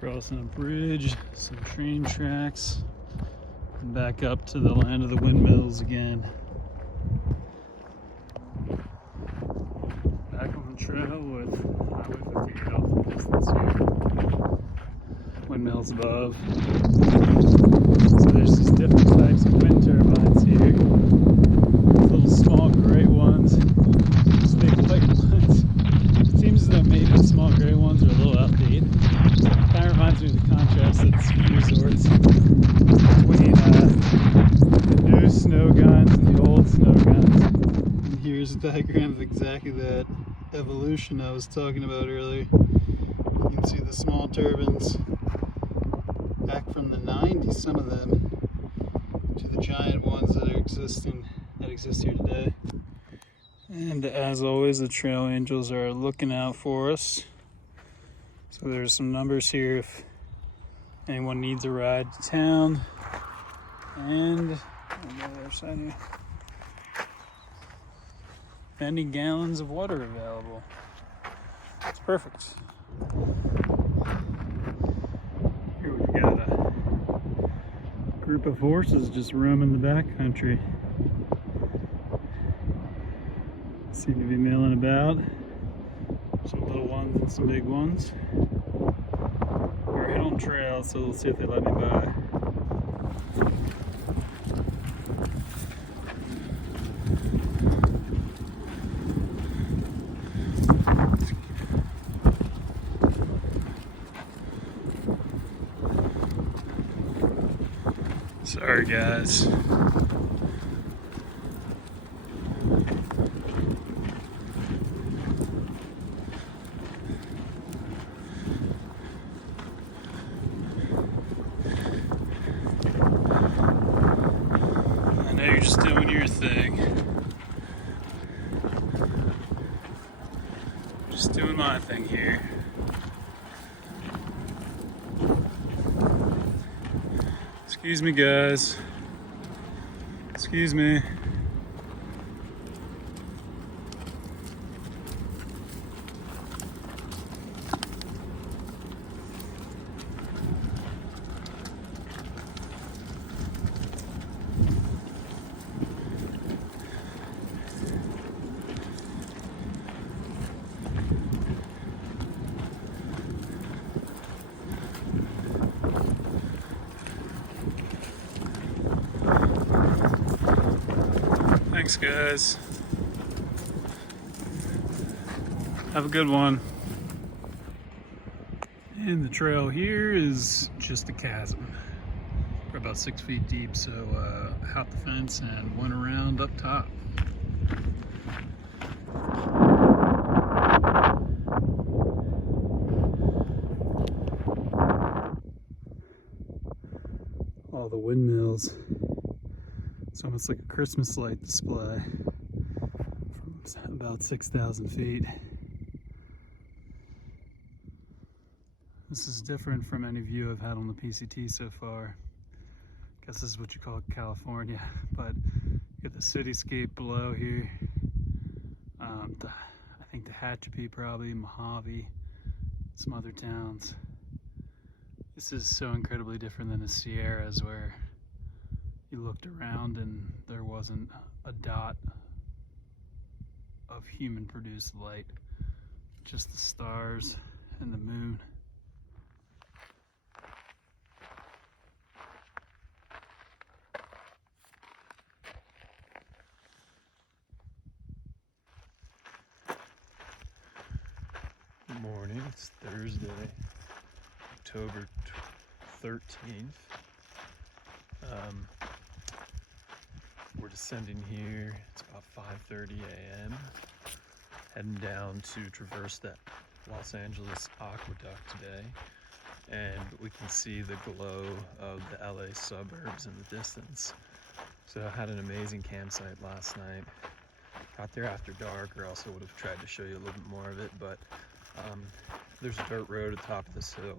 Crossing a bridge, some train tracks, and back up to the land of the windmills again. Back on the trail with Highway 58 off in the distance here. Windmills above. So there's these different types of wind turbines here. These little small gray ones, these big white ones. It seems as though maybe the small gray ones are a little outdated. Kind of reminds me of the contrast at ski resorts between the new snow guns and the old snow guns. And here's a diagram of exactly that evolution I was talking about earlier. You can see the small turbines back from the 90s, some of them, to the giant ones that exist here today. And as always, the trail angels are looking out for us. So there's some numbers here if anyone needs a ride to town. And on the other side here, any gallons of water available. It's perfect. Here we've got a group of horses just roaming the backcountry. Seem to be milling about. Some little ones and some big ones. We're heading on trail, so let's see if they let me by. Sorry, guys. I know you're just doing your thing. Just doing my thing here. Excuse me, guys. Excuse me. Thanks, guys. Have a good one. And the trail here is just a chasm. We're about 6 feet deep, so out the fence and went around up top. All the windmills. It's almost like a Christmas light display from about 6,000 feet. This is different from any view I've had on the PCT so far. I guess this is what you call California, but you get the cityscape below here. I think Tehachapi probably, Mojave, some other towns. This is so incredibly different than the Sierras where you looked around and there wasn't a dot of human-produced light, just the stars and the moon. Good morning, it's Thursday, October 13th. We're descending here. It's about 5:30 a.m. Heading down to traverse that Los Angeles aqueduct today, and we can see the glow of the LA suburbs in the distance. So I had an amazing campsite last night. Got there after dark, or else I would have tried to show you a little bit more of it, but there's a dirt road at the top of this hill,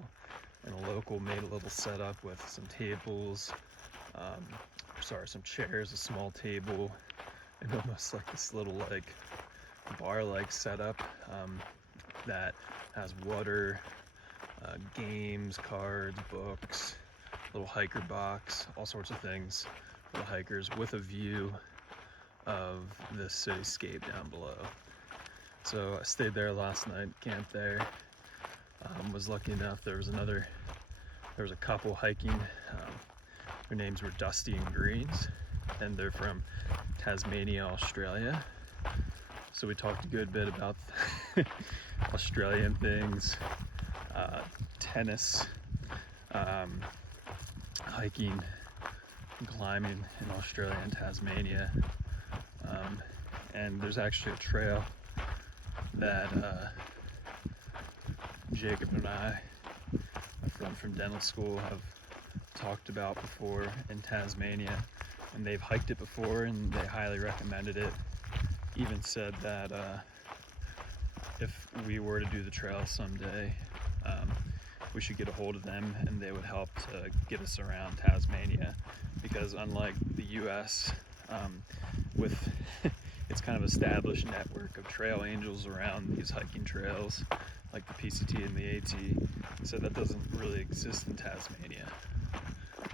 and a local made a little setup with some tables, some chairs, a small table, and almost like this little bar-like setup that has water, games, cards, books, little hiker box, all sorts of things for the hikers with a view of the cityscape down below. So I stayed there last night, camped there. Was lucky enough, there was a couple hiking. Their names were Dusty and Greens, and they're from Tasmania, Australia. So we talked a good bit about Australian things, tennis, hiking, and climbing in Australia and Tasmania. And there's actually a trail that Jacob and I, my friend from dental school, have talked about before in Tasmania, and they've hiked it before and they highly recommended it. Even said that if we were to do the trail someday, we should get a hold of them and they would help to get us around Tasmania, because unlike the US, with its kind of established network of trail angels around these hiking trails like the PCT and the AT, so that doesn't really exist in Tasmania.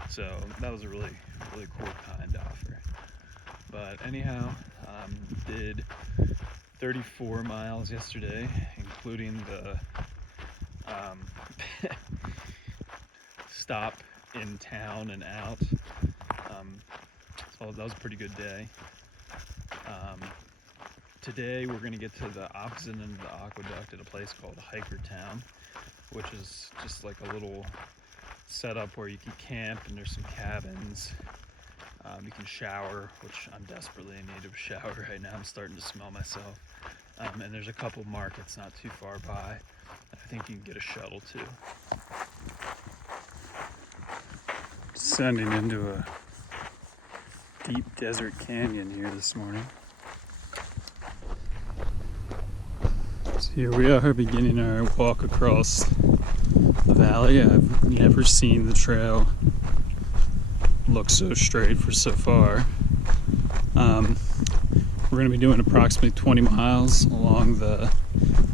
So that was a really cool, kind offer. But anyhow, did 34 miles yesterday, including the stop in town and out. So that was a pretty good day. Today we're going to get to the opposite end of the aqueduct at a place called Hiker Town, which is just like a little setup where you can camp, and there's some cabins. You can shower, which I'm desperately in need of a shower right now. I'm starting to smell myself. And there's a couple markets not too far by. I think you can get a shuttle too. Descending into a deep desert canyon here this morning. So here we are beginning our walk across the valley. I've never seen the trail look so straight for so far. We're going to be doing approximately 20 miles along the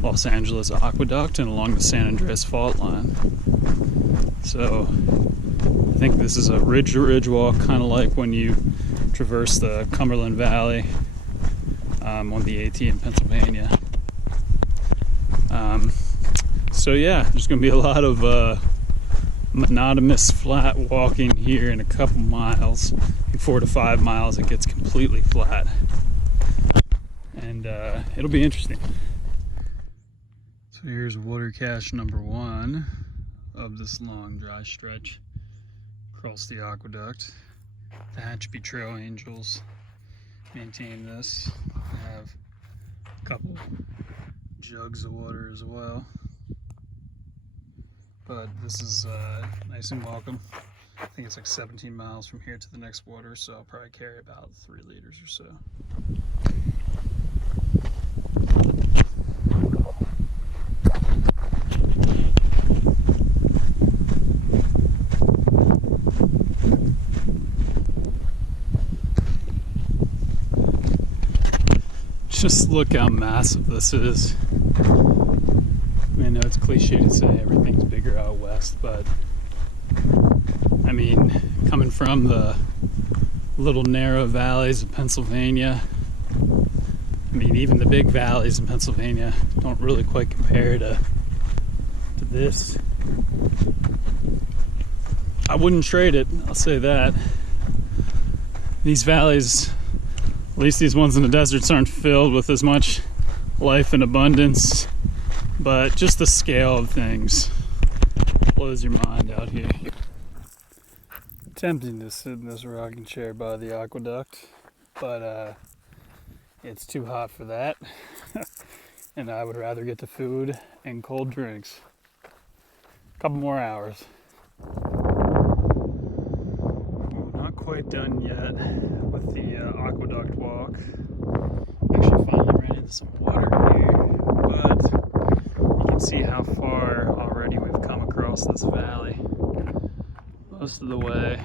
Los Angeles Aqueduct and along the San Andreas Fault Line. So I think this is a ridge-to-ridge walk, kind of like when you traverse the Cumberland Valley on the AT in Pennsylvania. So yeah, there's going to be a lot of monotonous flat walking here in a couple miles. In 4 to 5 miles it gets completely flat, and it'll be interesting. So here's water cache number 1 of this long dry stretch across the aqueduct. The Tehachapi Trail Angels maintain this. They have a couple jugs of water as well. But this is nice and welcome. I think it's like 17 miles from here to the next water, so I'll probably carry about 3 liters or so. Just look how massive this is. I know it's cliche to say everything's bigger out west, but I mean, coming from the little narrow valleys of Pennsylvania, I mean, even the big valleys in Pennsylvania don't really quite compare to this. I wouldn't trade it, I'll say that. These valleys, at least these ones in the deserts, aren't filled with as much life and abundance, but just the scale of things blows your mind out here. Tempting to sit in this rocking chair by the aqueduct, but it's too hot for that. And I would rather get to food and cold drinks. A couple more hours. We're not quite done yet with the aqueduct walk. Actually finally ran into some water here, but you can see how far already we've come across this valley. Most of the way,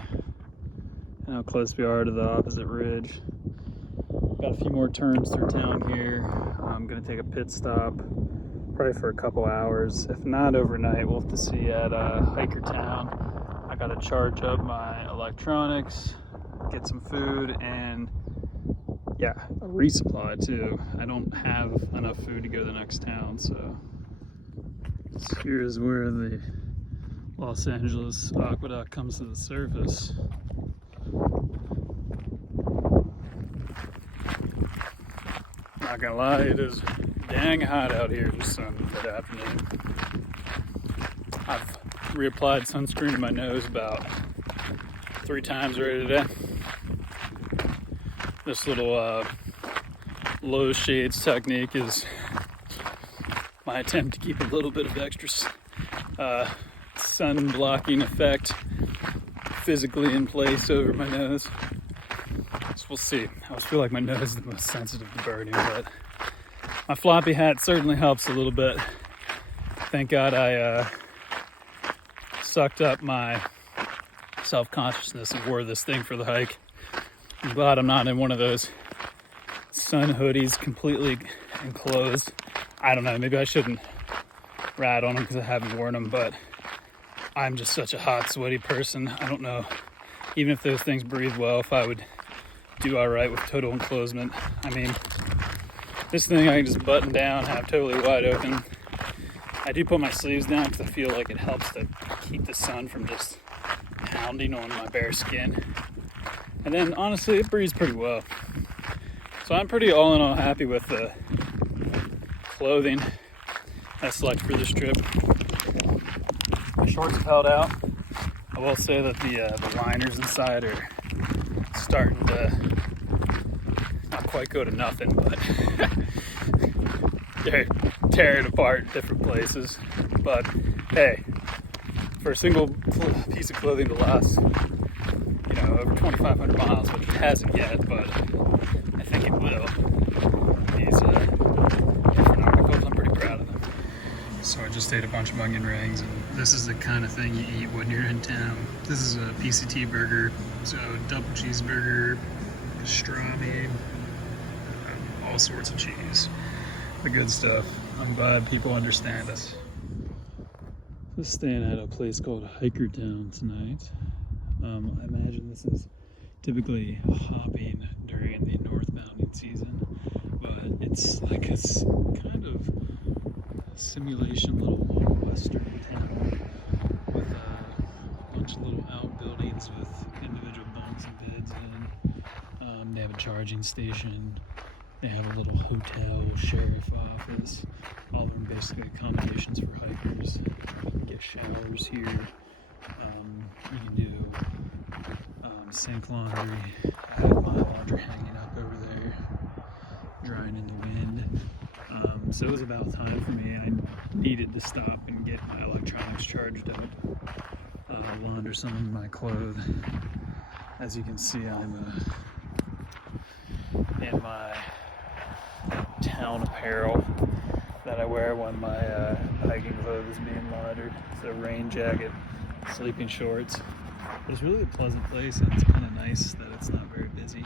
and how close we are to the opposite ridge. Got a few more turns through town here. I'm gonna take a pit stop probably for a couple hours. If not overnight, we'll have to see at Hiker Town. I gotta charge up my electronics, get some food, and yeah, a resupply too. I don't have enough food to go to the next town, so here's where the Los Angeles Aqueduct comes to the surface. Not gonna lie, it is dang hot out here this afternoon. I've reapplied sunscreen to my nose about 3 times already today. This little low shades technique is my attempt to keep a little bit of extra sun blocking effect physically in place over my nose. So we'll see. I always feel like my nose is the most sensitive to burning, but my floppy hat certainly helps a little bit. Thank God I sucked up my self-consciousness and wore this thing for the hike. I'm glad I'm not in one of those sun hoodies completely enclosed. I don't know, maybe I shouldn't rat on them because I haven't worn them, but I'm just such a hot, sweaty person. I don't know, even if those things breathe well, if I would do all right with total enclosement. I mean, this thing I can just button down, have totally wide open. I do put my sleeves down because I feel like it helps to keep the sun from just pounding on my bare skin. And then honestly, it breathes pretty well. So I'm pretty all in all happy with the clothing I selected for this trip. My shorts have held out. I will say that the liners inside are starting to not quite go to nothing, but they're tearing apart in different places. But hey, for a single piece of clothing to last, over 2,500 miles, which it hasn't yet, but I think it will. These different articles, I'm pretty proud of them. So I just ate a bunch of onion rings, and this is the kind of thing you eat when you're in town. This is a PCT burger, so double cheeseburger, pastrami, all sorts of cheese. The good stuff. I'm glad people understand us. Just staying at a place called Hiker Town tonight. I imagine this is typically hopping during the northbounding season, but it's like a kind of simulation little western town with a bunch of little outbuildings with individual bunks and beds in. They have a charging station. They have a little hotel, sheriff office. All of them basically accommodations for hikers. You can get showers here. You can do sink laundry. I have my laundry hanging up over there, drying in the wind. So it was about time for me. I needed to stop and get my electronics charged up, launder some of my clothes. As you can see, I'm in my town apparel that I wear when my hiking clothes is being laundered. So rain jacket, sleeping shorts. But it's really a pleasant place, and it's kind of nice that it's not very busy.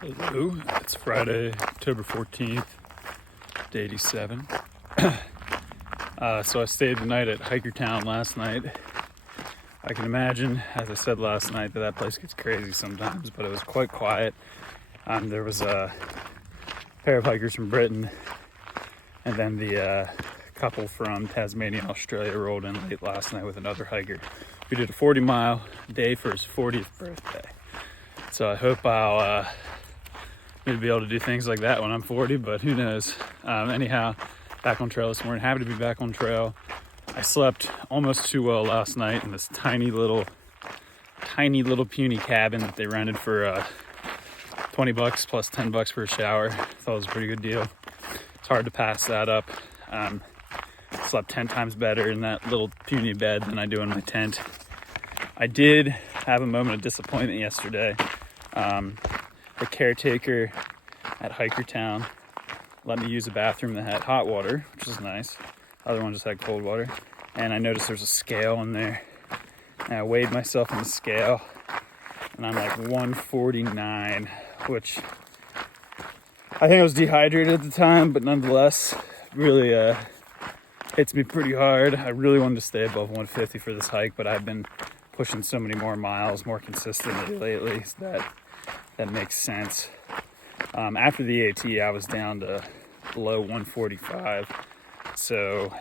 Hello, it's Friday, October 14th, day 87. So I stayed the night at Hiker Town last night. I can imagine, as I said last night, that place gets crazy sometimes, but it was quite quiet. There was a pair of hikers from Britain, and then the couple from Tasmania, Australia rolled in late last night with another hiker. We did a 40-mile day for his 40th birthday. So I hope I'll maybe be able to do things like that when I'm 40, but who knows. Anyhow, back on trail this morning. Happy to be back on trail. I slept almost too well last night in this tiny little puny cabin that they rented for $20 plus $10 for a shower. Thought it was a pretty good deal. It's hard to pass that up. Slept 10 times better in that little puny bed than I do in my tent. I did have a moment of disappointment yesterday. The caretaker at Hiker Town let me use a bathroom that had hot water, which is nice. The other one just had cold water. And I noticed there's a scale in there. And I weighed myself on the scale, and I'm like 149, which I think I was dehydrated at the time, but nonetheless, really hits me pretty hard. I really wanted to stay above 150 for this hike, but I've been pushing so many more miles more consistently lately so that makes sense. After the AT, I was down to below 145, so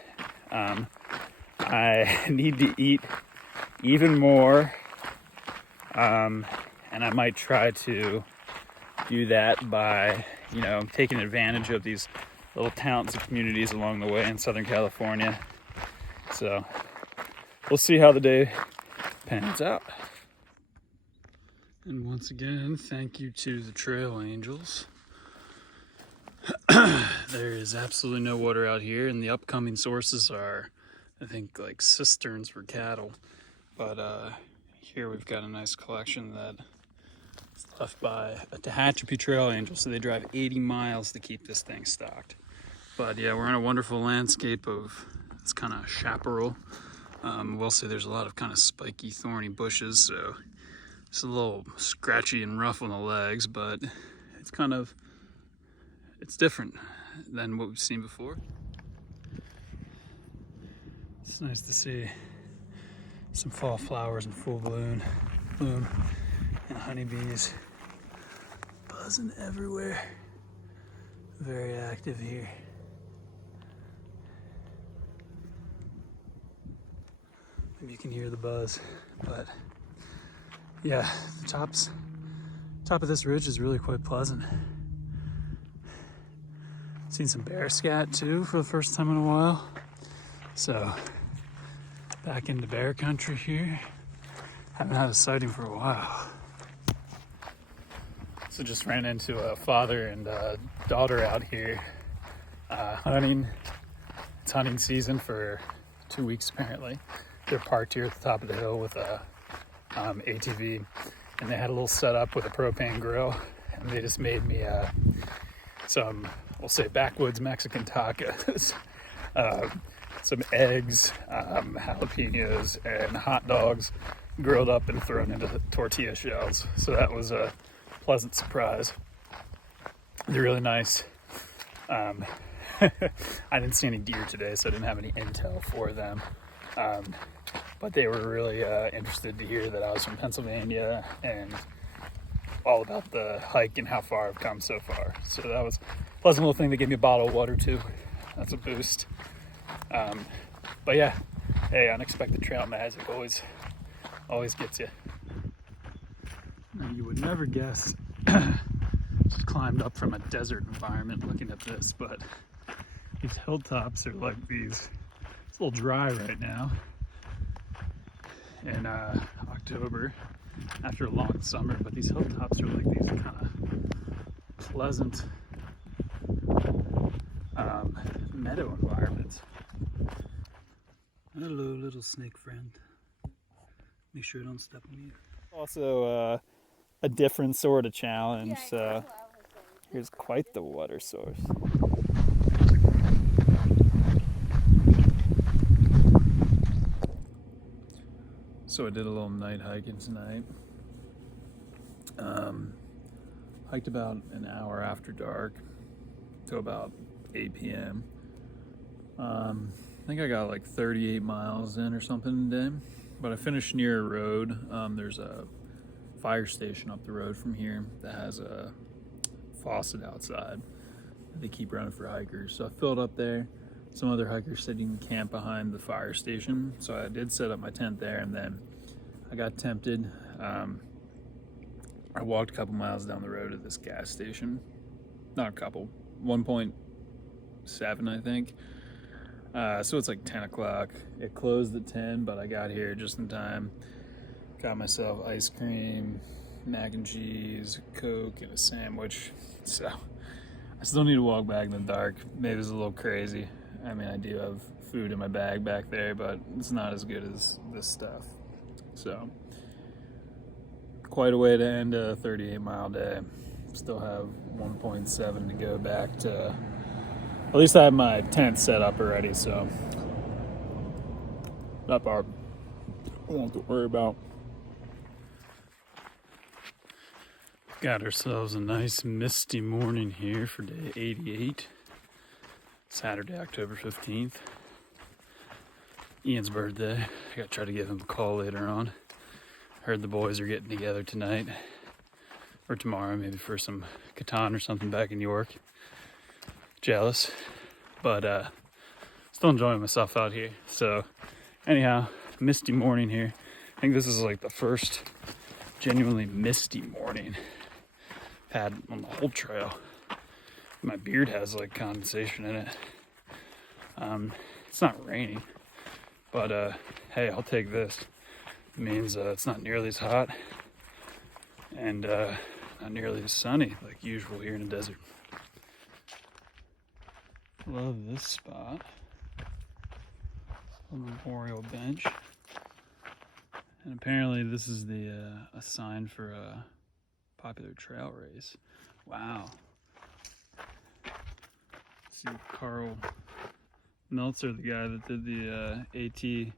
I need to eat even more, and I might try to do that by, you know, taking advantage of these little towns and communities along the way in Southern California. So we'll see how the day pans out. And once again, thank you to the trail angels. There is absolutely no water out here, and the upcoming sources are, I think, like cisterns for cattle. But here we've got a nice collection that is left by a Tehachapi trail angel, so they drive 80 miles to keep this thing stocked. But yeah, we're in a wonderful landscape of, it's kind of chaparral. We'll see there's a lot of kind of spiky, thorny bushes, so it's a little scratchy and rough on the legs, but it's kind of, it's different than what we've seen before. It's nice to see some fall flowers in full bloom, and honeybees buzzing everywhere. Very active here. Maybe you can hear the buzz, but yeah, the top of this ridge is really quite pleasant. Seen some bear scat too for the first time in a while. So back into bear country here. Haven't had a sighting for a while. So just ran into a father and daughter out here hunting. It's hunting season for 2 weeks apparently. They're parked here at the top of the hill with a ATV, and they had a little setup with a propane grill, and they just made me some, we'll say, backwoods Mexican tacos, some eggs, jalapenos, and hot dogs grilled up and thrown into the tortilla shells. So that was a pleasant surprise. They're really nice. I didn't see any deer today, so I didn't have any intel for them. But they were really interested to hear that I was from Pennsylvania and all about the hike and how far I've come so far. So that was a pleasant little thing. They gave me a bottle of water too. That's a boost. But yeah, hey, unexpected trail magic always gets you. Now, you would never guess just climbed up from a desert environment looking at this, but these hilltops are like these. It's a little dry right now in October after a long summer, but these hilltops are like these kind of pleasant meadow environments. Hello, little snake friend. Make sure I don't step on you. Also a different sort of challenge, so here's quite the water source. So I did a little night hiking tonight. Hiked about an hour after dark to about 8 p.m. I think I got like 38 miles in or something today, but I finished near a road. There's a fire station up the road from here that has a faucet outside that they keep running for hikers. So I filled up there. Some other hikers said you can camp behind the fire station, so I did set up my tent there, and then I got tempted. I walked a couple miles down the road to this gas station. Not a couple, 1.7 I think. So it's like 10 o'clock. It closed at 10, but I got here just in time. Got myself ice cream, mac and cheese, Coke, and a sandwich. So I still need to walk back in the dark. Maybe it's a little crazy. I mean, I do have food in my bag back there, but it's not as good as this stuff. So quite a way to end a 38-mile day. Still have 1.7 to go back to, at least I have my tent set up already, so that part I won't have to worry about. Got ourselves a nice misty morning here for day 88, Saturday, October 15th. Ian's birthday. I gotta try to give him a call later on. Heard the boys are getting together tonight or tomorrow, maybe for some Catan or something back in York. Jealous, but still enjoying myself out here. So anyhow, misty morning here. I think this is like the first genuinely misty morning I've had on the whole trail. My beard has like condensation in it. It's not raining, but hey, I'll take this. It means it's not nearly as hot and not nearly as sunny like usual here in the desert. Love this spot. A memorial bench. And apparently this is the a sign for a popular trail race. Wow. See, Carl Meltzer, the guy that did the AT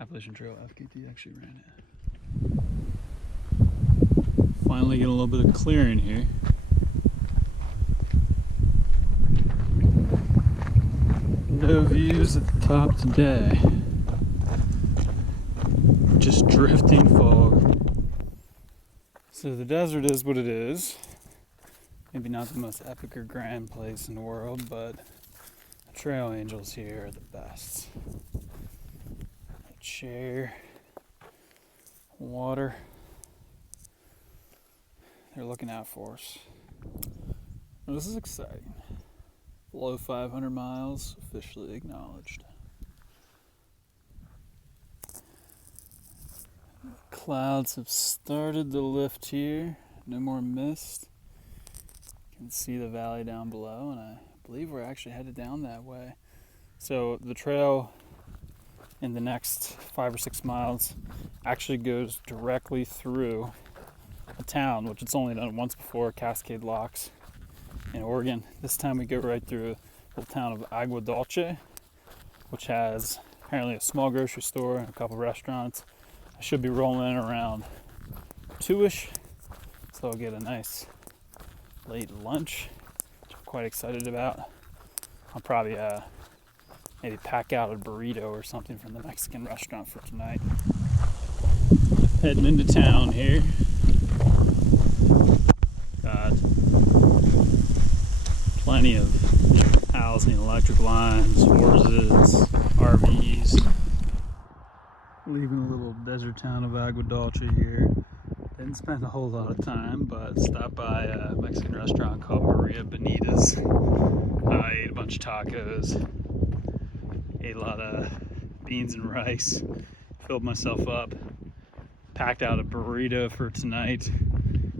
Appalachian Trail FKT, actually ran it. Finally get a little bit of clearing here. No views at the top today. Just drifting fog. So the desert is what it is. Maybe not the most epic or grand place in the world, but the trail angels here are the best. Chair, water. They're looking out for us. Well, this is exciting. Below 500 miles, officially acknowledged. Clouds have started to lift here. No more mist. You can see the valley down below, and I believe we're actually headed down that way. So the trail in the next 5 or 6 miles actually goes directly through a town, which it's only done once before, Cascade Locks in Oregon. This time we go right through the little town of Agua Dulce, which has apparently a small grocery store and a couple restaurants. I should be rolling in around 2-ish, so I'll get a nice late lunch, which I'm quite excited about. I'll probably maybe pack out a burrito or something from the Mexican restaurant for tonight. Heading into town here. Got plenty of housing, electric lines, horses, RVs. Leaving a little desert town of Agua Dulce here. Didn't spend a whole lot of time, but stopped by a Mexican restaurant called Maria Benita's. Ate a bunch of tacos. Ate a lot of beans and rice. Filled myself up. Packed out a burrito for tonight.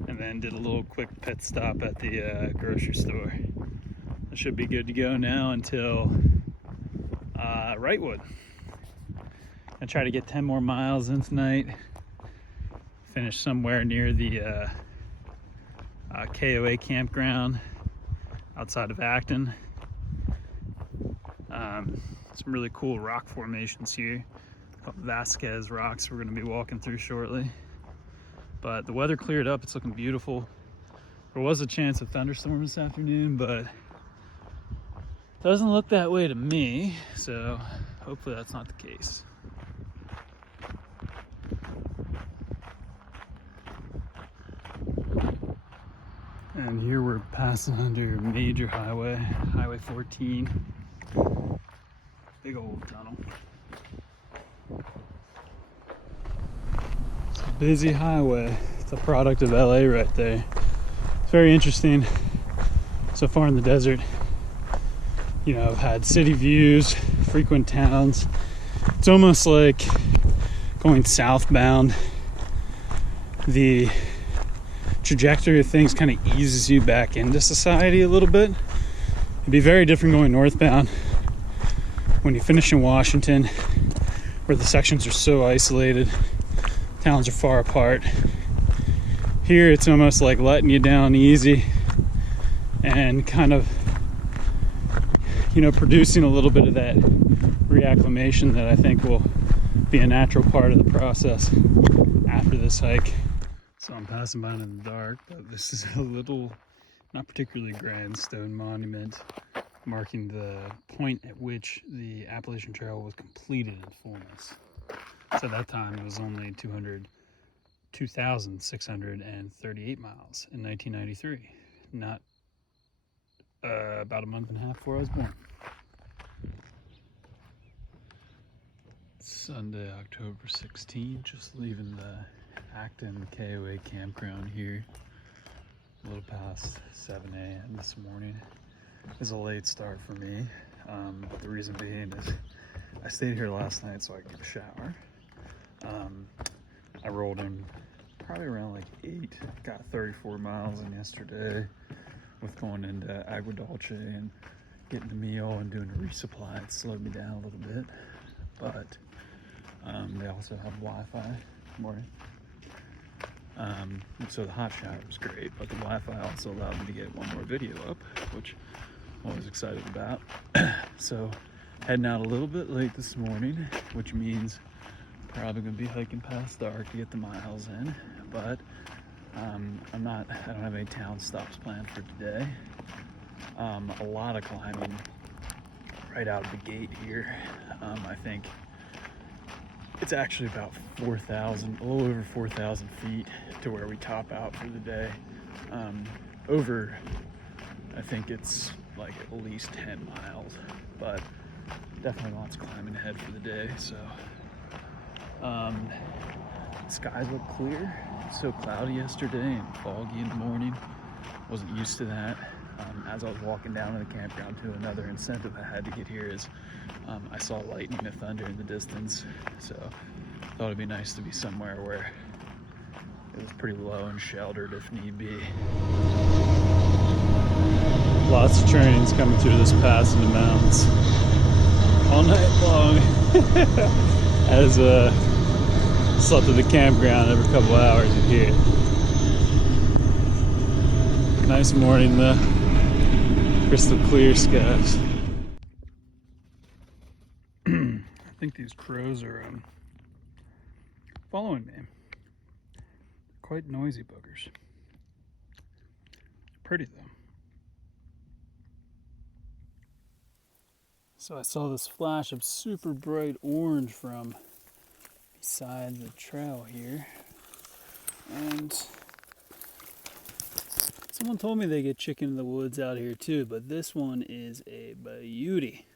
And then did a little quick pit stop at the grocery store. I should be good to go now until Wrightwood. I try to get 10 more miles in tonight. Finish somewhere near the KOA campground outside of Acton. Some really cool rock formations here. Called Vasquez rocks we're going to be walking through shortly. But the weather cleared up. It's looking beautiful. There was a chance of thunderstorm this afternoon, but doesn't look that way to me. So hopefully that's not the case. And here we're passing under a major highway, Highway 14. Big old tunnel. It's a busy highway. It's a product of LA right there. It's very interesting. So far in the desert, you know, I've had city views, frequent towns. It's almost like going southbound. The trajectory of things kind of eases you back into society a little bit. It'd be very different going northbound when you finish in Washington, where the sections are so isolated, towns are far apart. Here it's almost like letting you down easy and kind of, you know, producing a little bit of that reacclimation that I think will be a natural part of the process after this hike. So I'm passing by in the dark, but this is a little, not particularly grand stone monument marking the point at which the Appalachian Trail was completed in fullness. So at that time it was only 2,638 miles in 1993, not about a month and a half before I was born. Sunday, October 16th, just leaving the Acton KOA campground here a little past 7 a.m. this morning. It's a late start for me. The reason being is I stayed here last night so I could get a shower. I rolled in probably around like 8, got 34 miles in yesterday with going into Agua Dulce and getting a meal and doing a resupply. It slowed me down a little bit, but they also have Wi-Fi. Morning. So the hot shower was great, but the Wi-Fi also allowed me to get one more video up, which I was excited about. So heading out a little bit late this morning, which means probably gonna be hiking past dark to get the miles in, but I don't have any town stops planned for today. A lot of climbing right out of the gate here. I think it's actually about 4,000, a little over 4,000 feet to where we top out for the day. I think it's like at least 10 miles, but definitely lots of climbing ahead for the day. So skies look clear. It's so cloudy yesterday and foggy in the morning. Wasn't used to that. As I was walking down to the campground too, another incentive I had to get here is I saw lightning and thunder in the distance, so I thought it'd be nice to be somewhere where it was pretty low and sheltered if need be. Lots of trains coming through this pass in the mountains all night long. As slept at the campground every couple hours you hear it. Nice morning though. Crystal clear skies. I think these crows are following me. Quite noisy boogers. Pretty though. So I saw this flash of super bright orange from beside the trail here, and someone told me they get chicken in the woods out here too, but this one is a beauty.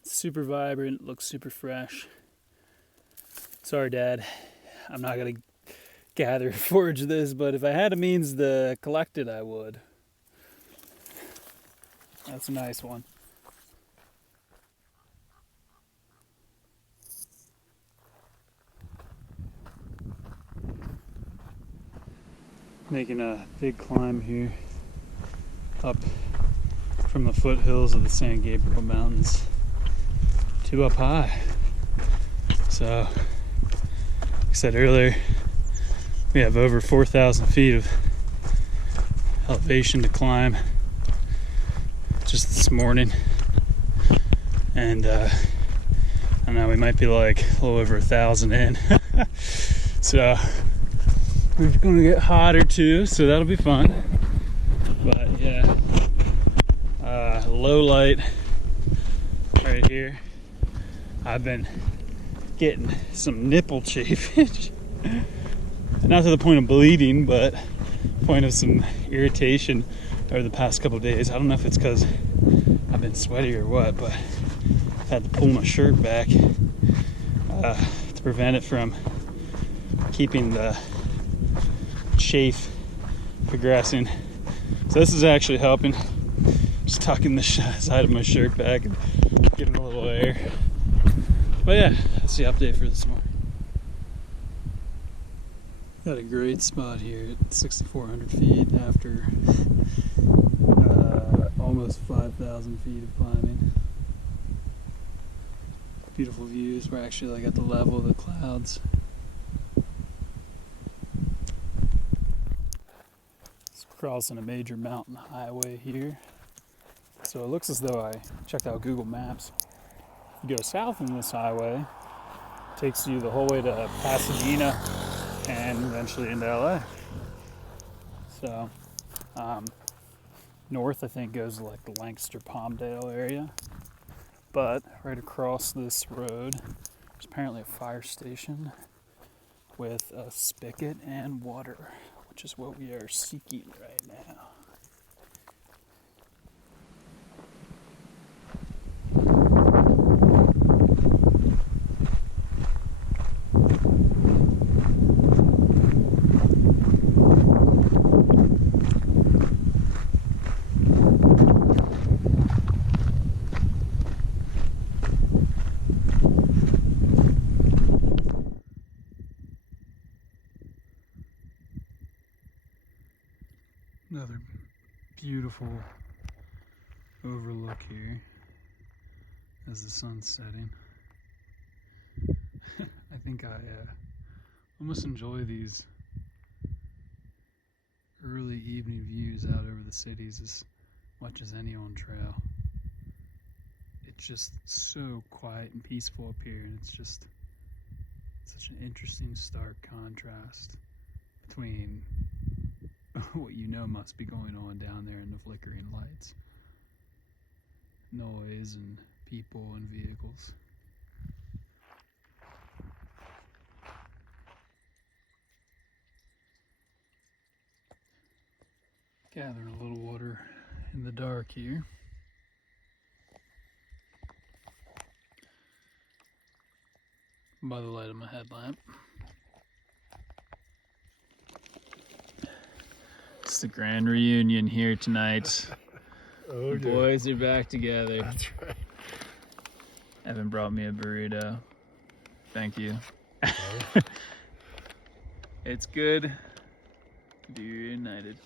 It's super vibrant, looks super fresh. Sorry, Dad, I'm not gonna gather and forage this, but if I had a means to collect it, I would. That's a nice one. Making a big climb here up from the foothills of the San Gabriel Mountains to up high. So, like I said earlier, we have over 4,000 feet of elevation to climb just this morning, and I know we might be like a little over 1,000 in. So we're gonna get hotter too, so that'll be fun. But yeah, low light right here. I've been getting some nipple chafage. Not to the point of bleeding, but point of some irritation over the past couple of days. I don't know if it's because I've been sweaty or what, but I've had to pull my shirt back to prevent it from keeping the chafe progressing. So this is actually helping. Just tucking the side of my shirt back and getting a little air. But yeah, that's the update for this morning. Got a great spot here at 6,400 feet after almost 5,000 feet of climbing. Beautiful views. We're actually like at the level of the clouds. It's crossing a major mountain highway here. So it looks as though I checked out Google Maps. If you go south on this highway, it takes you the whole way to Pasadena, and eventually into LA. So, north I think goes to like the Lancaster Palmdale area. But right across this road, there's apparently a fire station with a spigot and water, which is what we are seeking right now. Another beautiful overlook here as the sun's setting. I think I almost enjoy these early evening views out over the cities as much as any on trail. It's just so quiet and peaceful up here, and it's just such an interesting stark contrast between what you know must be going on down there in the flickering lights. Noise and people and vehicles. Gathering a little water in the dark here. By the light of my headlamp. It's the grand reunion here tonight. Oh, The boys are back together. That's right. Evan brought me a burrito. Thank you. It's good to be reunited.